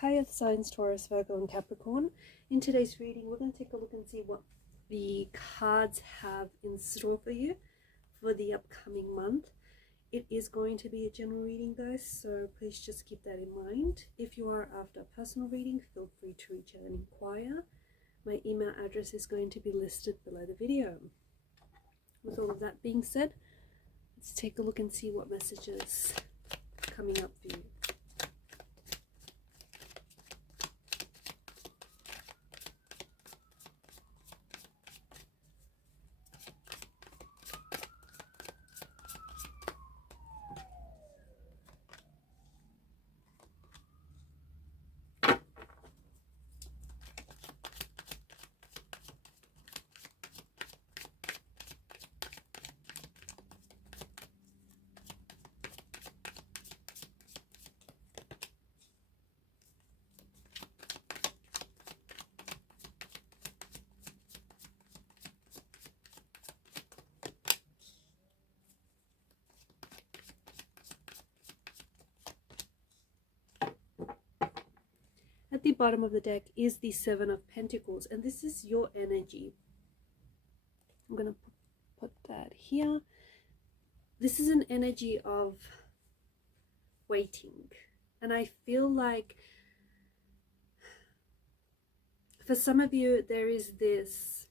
Hi, Earth signs Taurus, Virgo, and Capricorn. In today's reading, we're going to take a look and see what the cards have in store for you for the upcoming month. It is going to be a general reading, guys, so please just keep that in mind. If you are after a personal reading, feel free to reach out and inquire. My email address is going to be listed below the video. With all of that being said, let's take a look and see what messages are coming up for you. At the bottom of the deck is the Seven of Pentacles, and this is your energy. I'm going to put that here. This is an energy of waiting, and I feel like for some of you there is this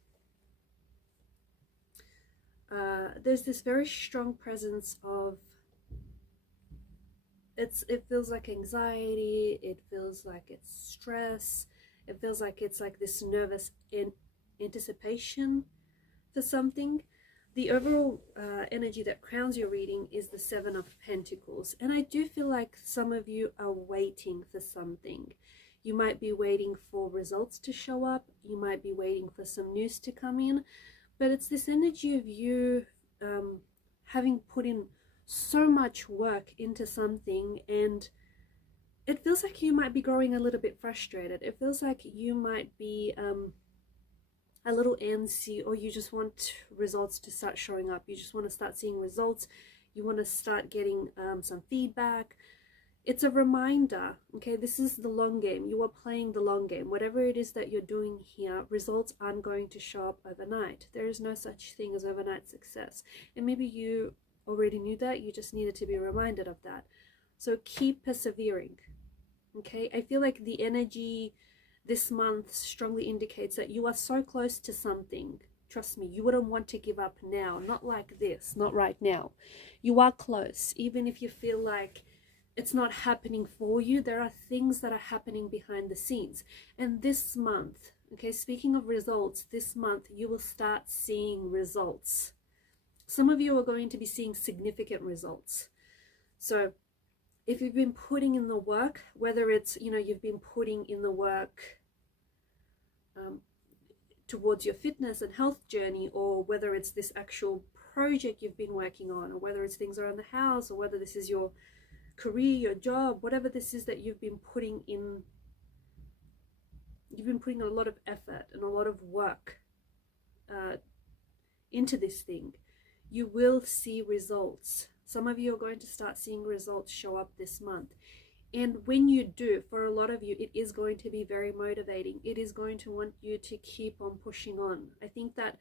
there's this very strong presence of it feels like anxiety, it feels like it's stress, it feels like it's like this nervous anticipation for something. The overall energy that crowns your reading is the Seven of Pentacles, and I do feel like some of you are waiting for something. You might be waiting for results to show up, you might be waiting for some news to come in, but it's this energy of you having put in so much work into something, and it feels like you might be growing a little bit frustrated. It feels like you might be a little antsy, or you just want results to start showing up. You just want to start seeing results. You want to start getting some feedback. It's a reminder, okay, this is the long game. You are playing the long game. Whatever it is that you're doing here, results aren't going to show up overnight. There is no such thing as overnight success, and maybe you already knew that, you just needed to be reminded of that. So keep persevering, okay? I feel like the energy this month strongly indicates that you are so close to something. Trust me, you wouldn't want to give up now. Not like this, not right now. You are close. Even if you feel like it's not happening for you, there are things that are happening behind the scenes. And this month, okay, speaking of results, this month you will start seeing results. Some of you are going to be seeing significant results. So if you've been putting in the work, whether it's, you know, you've been putting in the work towards your fitness and health journey, or whether it's this actual project you've been working on, or whether it's things around the house, or whether this is your career, your job, whatever this is that you've been putting in, you've been putting a lot of effort and a lot of work into this thing. You will see results. Some of you are going to start seeing results show up this month. And when you do, for a lot of you, it is going to be very motivating. It is going to want you to keep on pushing on. I think that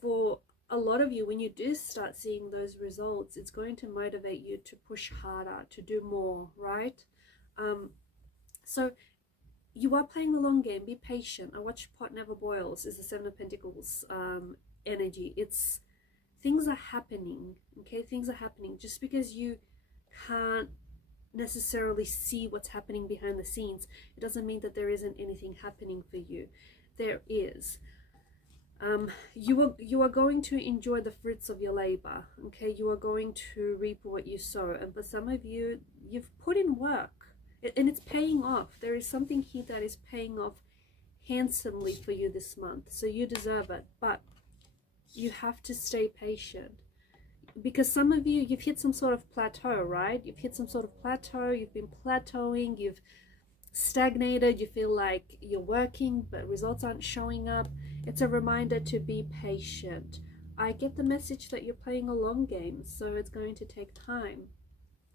for a lot of you, when you do start seeing those results, it's going to motivate you to push harder, to do more, right? So you are playing the long game. Be patient. I watch Pot Never Boils is the Seven of Pentacles energy. It's things are happening, okay? Things are happening. Just because you can't necessarily see what's happening behind the scenes, it doesn't mean that there isn't anything happening for you. There is. You are going to enjoy the fruits of your labor, okay? You are going to reap what you sow. And for some of you, you've put in work, and it's paying off. There is something here that is paying off handsomely for you this month, so you deserve it. But you have to stay patient, because some of you, you've hit some sort of plateau, right? You've hit some sort of plateau. You've been plateauing, you've stagnated, you feel like you're working but results aren't showing up. It's a reminder to be patient. I get the message that you're playing a long game, so it's going to take time.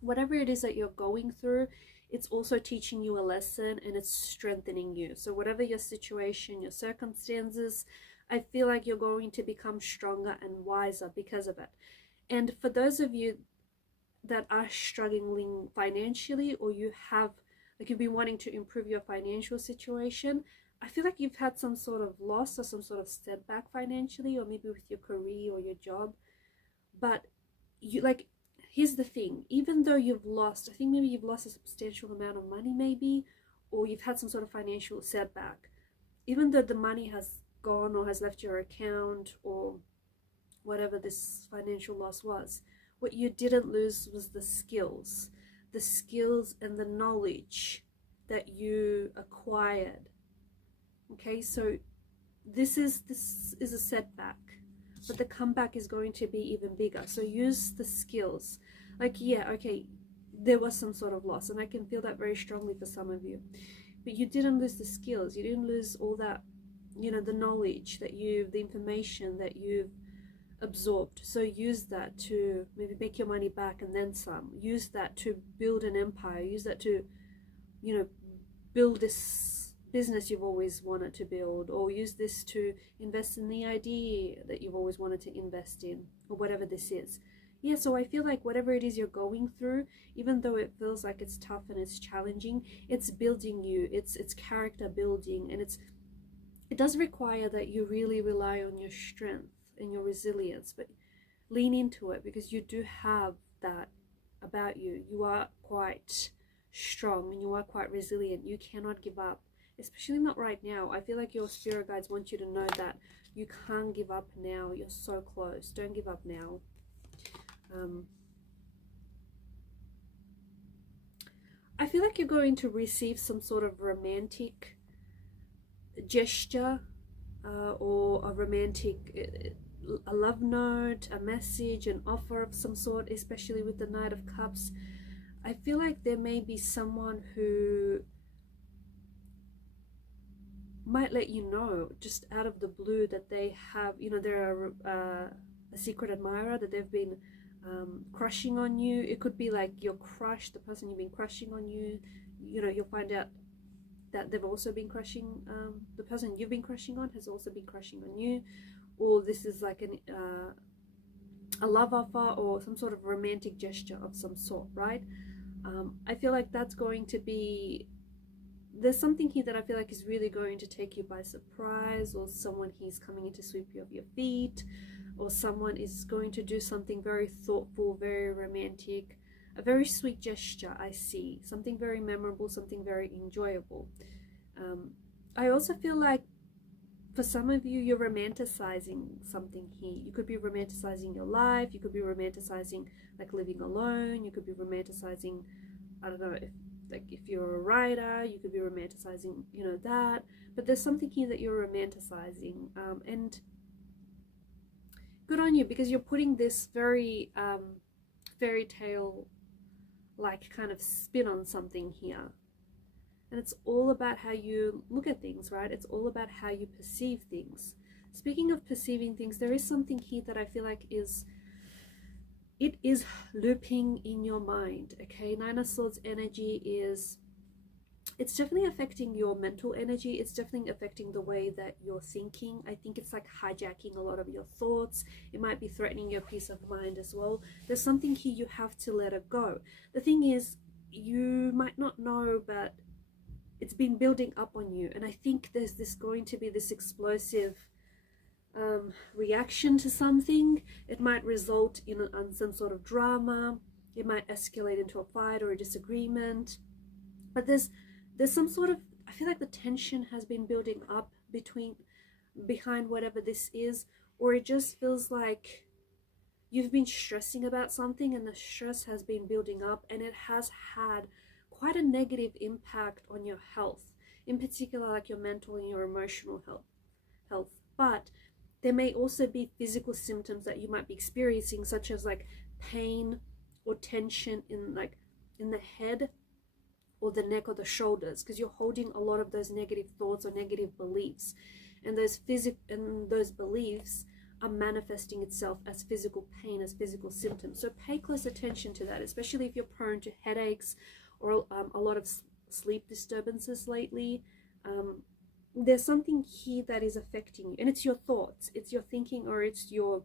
whatever it is that you're going through, it's also teaching you a lesson and it's strengthening you. So whatever your situation, your circumstances, I feel like you're going to become stronger and wiser because of it. And for those of you that are struggling financially, or you have, like, you've been wanting to improve your financial situation, I feel like you've had some sort of loss or some sort of setback financially, or maybe with your career or your job. But you, like, here's the thing, even though you've lost, I think maybe you've lost a substantial amount of money maybe, or you've had some sort of financial setback, even though the money has gone or has left your account or whatever this financial loss was, what you didn't lose was the skills and the knowledge that you acquired. Okay, so this is a setback, but the comeback is going to be even bigger. So use the skills. Like, yeah, okay, there was some sort of loss, and I can feel that very strongly for some of you, but you didn't lose the skills, you didn't lose all that, you know, the knowledge that the information that you've absorbed. So use that to maybe make your money back and then some. Use that to build an empire. Use that to, you know, build this business you've always wanted to build, or use this to invest in the idea that you've always wanted to invest in, or whatever this is. Yeah, so I feel like whatever it is you're going through, even though it feels like it's tough and it's challenging, it's building you, it's character building, and it does require that you really rely on your strength and your resilience, but lean into it, because you do have that about you. You are quite strong and you are quite resilient. You cannot give up, especially not right now. I feel like your spirit guides want you to know that you can't give up now. You're so close. Don't give up now. I feel like you're going to receive some sort of romantic gesture, or a romantic, a love note, a message, an offer of some sort, especially with the Knight of Cups. I feel like there may be someone who might let you know just out of the blue that they have, you know, they're a secret admirer, that they've been crushing on you. It could be like your crush, the person you've been crushing on you, you know, you'll find out that they've also been crushing, the person you've been crushing on has also been crushing on you, or this is like a love offer or some sort of romantic gesture of some sort, right? I feel like that's going to be, there's something here that I feel like is really going to take you by surprise, or someone he's coming in to sweep you off your feet, or someone is going to do something very thoughtful, very romantic, a very sweet gesture. I see something very memorable, something very enjoyable. I also feel like for some of you, you're romanticizing something here. You could be romanticizing your life. You could be romanticizing like living alone. You could be romanticizing, I don't know, if you're a writer, you could be romanticizing, you know, that. But there's something here that you're romanticizing, and good on you, because you're putting this very fairy tale like kind of spin on something here. And it's all about how you look at things, right? It's all about how you perceive things. Speaking of perceiving things, there is something here that I feel like it is looping in your mind, okay? Nine of Swords energy is, it's definitely affecting your mental energy. It's definitely affecting the way that you're thinking. I think it's like hijacking a lot of your thoughts. It might be threatening your peace of mind as well. There's something here you have to let it go. The thing is, you might not know, but it's been building up on you, and I think there's going to be this explosive reaction to something. It might result in some sort of drama. It might escalate into a fight or a disagreement. But there's some sort of, I feel like the tension has been building up behind whatever this is, or it just feels like you've been stressing about something, and the stress has been building up, and it has had quite a negative impact on your health, in particular like your mental and your emotional health. But there may also be physical symptoms that you might be experiencing, such as like pain or tension in the head or the neck or the shoulders, because you're holding a lot of those negative thoughts or negative beliefs, and those beliefs are manifesting itself as physical pain, as physical symptoms. So pay close attention to that, especially if you're prone to headaches or a lot of sleep disturbances lately. There's something here that is affecting you, and it's your thoughts, it's your thinking, or it's your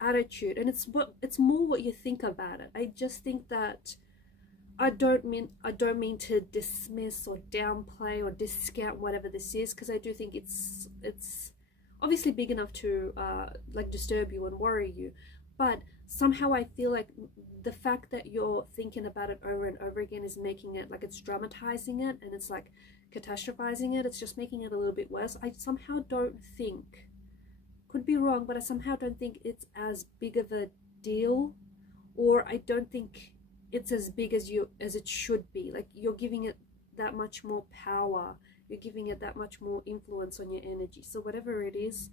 attitude, and it's more what you think about it. I just think that I don't mean to dismiss or downplay or discount whatever this is, because I do think it's obviously big enough to like disturb you and worry you, but somehow I feel like the fact that you're thinking about it over and over again is making it like it's dramatizing it, and it's like catastrophizing it. It's just making it a little bit worse. I somehow don't think, could be wrong, but I somehow don't think it's as big of a deal, or I don't think it's as big as it should be. Like, you're giving it that much more power, you're giving it that much more influence on your energy. So whatever it is,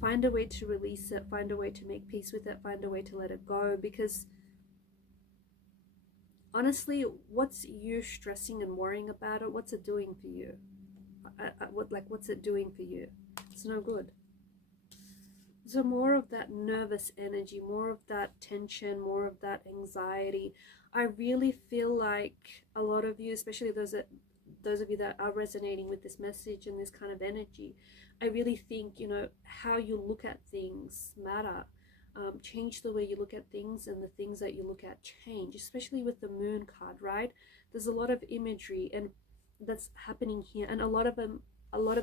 find a way to release it, find a way to make peace with it, find a way to let it go, because honestly, what's you stressing and worrying about it? What's it doing for you? What's it doing for you? It's no good. So more of that nervous energy, more of that tension, more of that anxiety. I really feel like a lot of you, especially those of you that are resonating with this message and this kind of energy, I really think, you know, how you look at things matter. Change the way you look at things, and the things that you look at change, especially with the moon card, right? There's a lot of imagery and that's happening here, and a lot of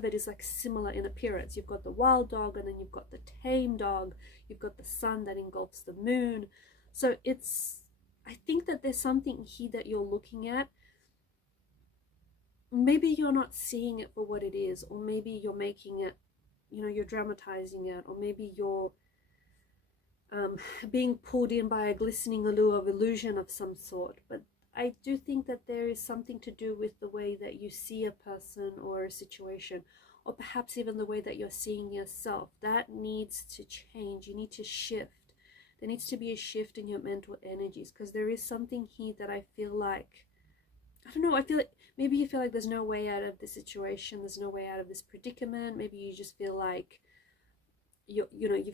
it is like similar in appearance. You've got the wild dog, and then you've got the tame dog, you've got the sun that engulfs the moon. So I think that there's something here that you're looking at. Maybe you're not seeing it for what it is, or maybe you're making it, you know, you're dramatizing it, or maybe you're being pulled in by a glistening allure of illusion of some sort. But I do think that there is something to do with the way that you see a person or a situation, or perhaps even the way that you're seeing yourself. That needs to change. You need to shift. There needs to be a shift in your mental energies, because there is something here that I feel like, I don't know, I feel like maybe you feel like there's no way out of this situation, there's no way out of this predicament. Maybe you just feel like you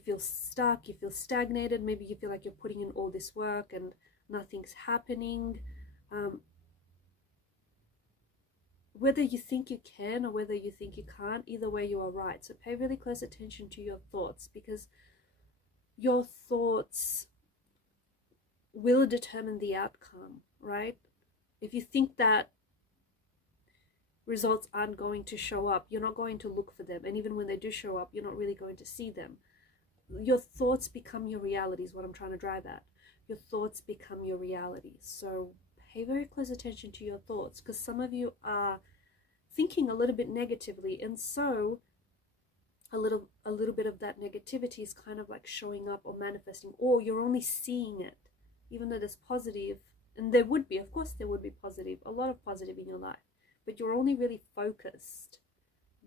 feel stuck, you feel stagnated. Maybe you feel like you're putting in all this work and nothing's happening. Whether you think you can or whether you think you can't, either way you are right. So pay really close attention to your thoughts, because your thoughts will determine the outcome, right? If you think that results aren't going to show up, you're not going to look for them, and even when they do show up, you're not really going to see them. Your thoughts become your reality, is what I'm trying to drive at. Your thoughts become your reality. So pay very close attention to your thoughts, because some of you are thinking a little bit negatively, and so a little bit of that negativity is kind of like showing up or manifesting, or you're only seeing it, even though there's positive, and there would be, of course there would be positive, a lot of positive in your life, but you're only really focused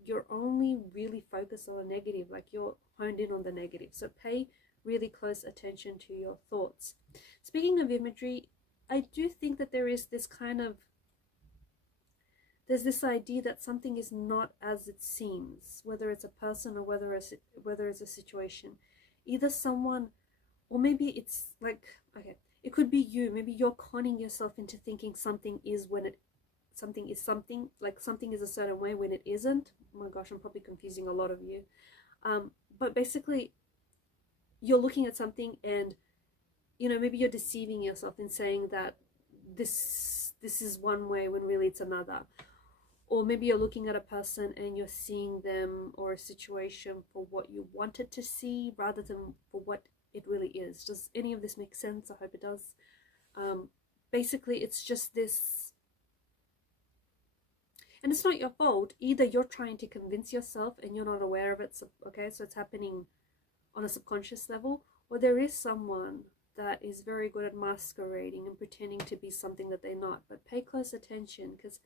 on the negative, like you're honed in on the negative. So pay really close attention to your thoughts. Speaking of imagery, I do think that there is this there's this idea that something is not as it seems, whether it's a person or whether it's a situation. Either someone, or maybe it's like, okay, it could be you. Maybe you're conning yourself into thinking something is something, like something is a certain way when it isn't. Oh my gosh, I'm probably confusing a lot of you. But basically, you're looking at something and, you know, maybe you're deceiving yourself in saying that this is one way when really it's another. Or maybe you're looking at a person and you're seeing them or a situation for what you wanted to see rather than for what it really is. Does any of this make sense? I hope it does. Basically, it's just this, and it's not your fault. Either you're trying to convince yourself and you're not aware of it, okay, so it's happening on a subconscious level, or there is someone that is very good at masquerading and pretending to be something that they're not. But pay close attention, because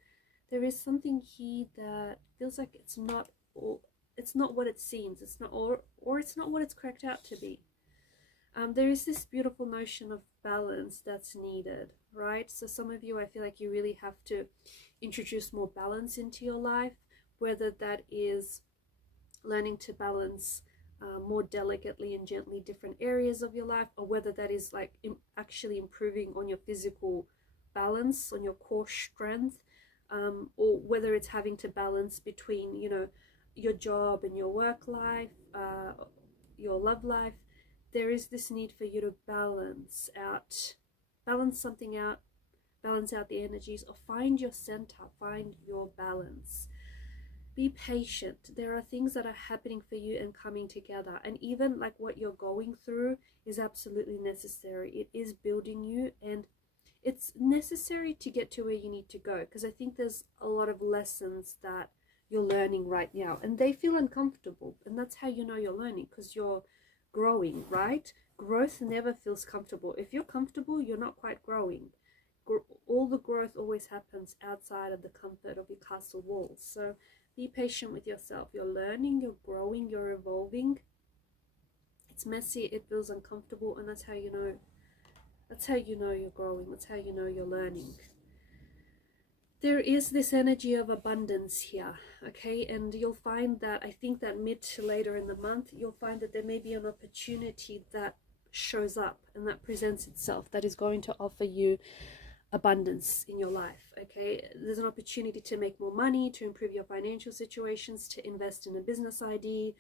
there is something here that feels like it's not what it seems. It's not, or it's not what it's cracked out to be. There is this beautiful notion of balance that's needed, right? So some of you, I feel like you really have to introduce more balance into your life, whether that is learning to balance more delicately and gently different areas of your life, or whether that is like actually improving on your physical balance, on your core strength, or whether it's having to balance between, you know, your job and your work life, your love life. There is this need for you to balance something out, balance out the energies, or find your center, find your balance. Be patient. There are things that are happening for you and coming together, and even like what you're going through is absolutely necessary. It is building you, and it's necessary to get to where you need to go, because I think there's a lot of lessons that you're learning right now and they feel uncomfortable, and that's how you know you're learning, because you're growing, right? Growth never feels comfortable. If you're comfortable, you're not quite growing. All the growth always happens outside of the comfort of your castle walls. So be patient with yourself. You're learning, you're growing, you're evolving. It's messy, it feels uncomfortable, and that's how you know. That's how you know you're growing. That's how you know you're learning. There is this energy of abundance here, okay? And you'll find that, I think that mid to later in the month, you'll find that there may be an opportunity that shows up and that presents itself that is going to offer you abundance in your life, okay? There's an opportunity to make more money, to improve your financial situations, to invest in a business idea.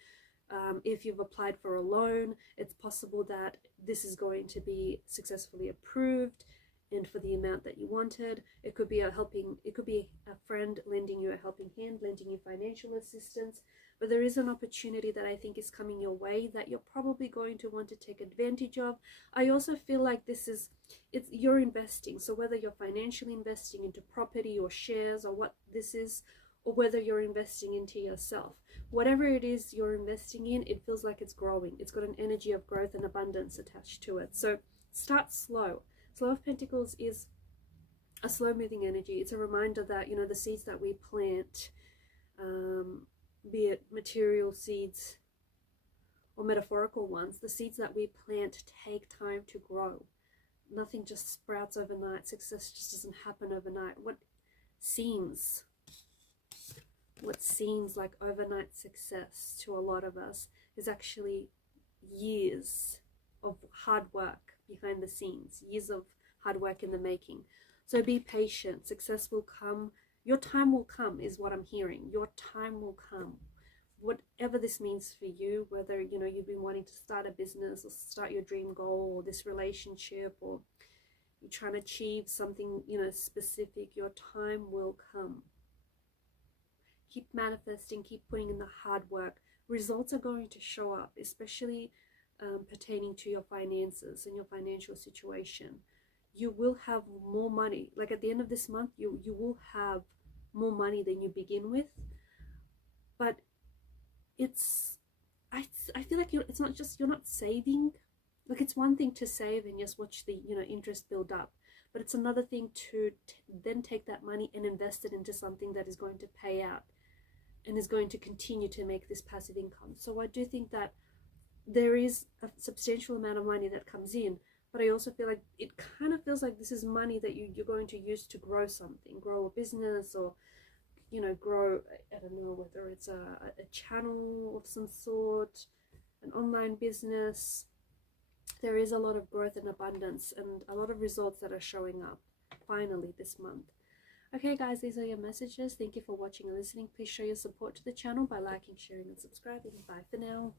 If you've applied for a loan, it's possible that this is going to be successfully approved and for the amount that you wanted. It could be a friend lending you a helping hand, lending you financial assistance. But there is an opportunity that I think is coming your way that you're probably going to want to take advantage of. I also feel like you're investing. So whether you're financially investing into property or shares or what this is, or whether you're investing into yourself, whatever it is you're investing in, it feels like it's growing. It's got an energy of growth and abundance attached to it. So start slow. Slow of Pentacles is a slow moving energy. It's a reminder that, you know, the seeds that we plant, be it material seeds or metaphorical ones, the seeds that we plant take time to grow. Nothing just sprouts overnight. Success just doesn't happen overnight. What seems like overnight success to a lot of us is actually years of hard work behind the scenes, years of hard work in the making. So be patient. Success will come. Your time will come is what I'm hearing. Your time will come. Whatever this means for you, whether, you know, you've been wanting to start a business or start your dream goal or this relationship, or you're trying to achieve something, you know, specific, your time will come. Keep manifesting, keep putting in the hard work. Results are going to show up, especially pertaining to your finances and your financial situation. You will have more money. Like at the end of this month, you will have more money than you begin with. But I feel like it's not just, you're not saving. Like, it's one thing to save and just watch the, you know, interest build up, but it's another thing to then take that money and invest it into something that is going to pay out and is going to continue to make this passive income. So I do think that there is a substantial amount of money that comes in, but I also feel like it kind of feels like this is money that you're going to use to grow something, grow a business, or, you know, grow, I don't know, whether it's a channel of some sort, an online business. There is a lot of growth and abundance and a lot of results that are showing up finally this month. Okay guys, these are your messages. Thank you for watching and listening. Please show your support to the channel by liking, sharing and subscribing. Bye for now.